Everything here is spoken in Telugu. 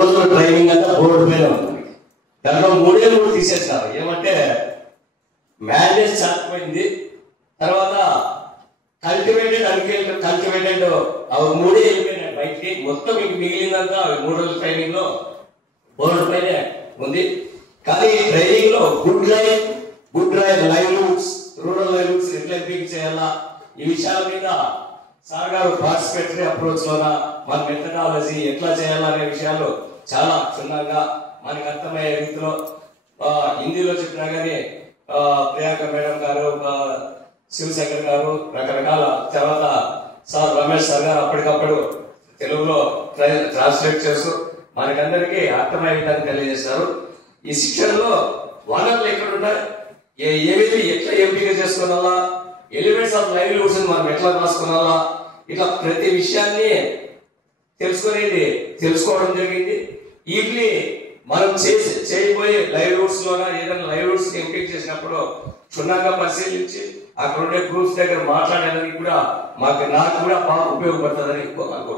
రోజుల ట్రైనింగ్ అంతా బోర్డు మీద ఉంది. దాంట్లో 3 ఏళ్ళు కూడా తీసేస్తారు. ఏమంటే మ్యాండేజ్ చాలిపోయింది. తర్వాత కల్టివేటెడ్ కల్టివేటెడ్ అవి 3 వెళ్ళిపోయినాయి బయటికి. మొత్తం మీకు మిగిలిందంతా 3 రోజుల ట్రైనింగ్ లో బోర్డు పైనే ఉంది. కానీ ట్రైనింగ్ లో good drive livelihoods, rural livelihoods ఎట్లా ఎంపిక చేయాలా, ఈ విషయాల మీద సార్ గారు పార్టిసిపేటరీ అప్రోచ్ లోన మన మెథడాలజీ ఎట్లా చేయాలనే విషయాలు చాలా క్షుణ్ణంగా మనకు అర్థమయ్యే రీతిలో హిందీలో చెప్పినా కానీ ప్రియాంక మేడం గారు, శివశంకర్ గారు, రకరకాల తర్వాత సార్ రమేష్ సార్ గారు అప్పటికప్పుడు తెలుగులో ట్రాన్స్లేట్ చేస్తూ మనకందరికీ అర్థమయ్యే విధంగా తెలియజేస్తారు. ఈ శిక్షణలో వనరులు ఎక్కడ ఉంటాయి, ఏవేవి ఎట్లా ఎంపిక చేసుకోవాలా, ఎలిమెంట్స్ ఆఫ్ లైవ్లీహుడ్స్ మనం ఎట్లా రాసుకోవాలా, ఇట్లా ప్రతి విషయాన్ని తెలుసుకోవడం జరిగింది. వీటిని మనం చేయబోయే లైవ్లీహుడ్స్ లోన ఏదైనా లైవ్లీహుడ్స్ ఎంపిక చేసినప్పుడు క్షుణ్ణంగా పరిశీలించి అక్కడ ఉండే గ్రూప్స్ దగ్గర మాట్లాడడానికి కూడా నాకు కూడా బాగా ఉపయోగపడుతుందని అనుకుంటున్నాను.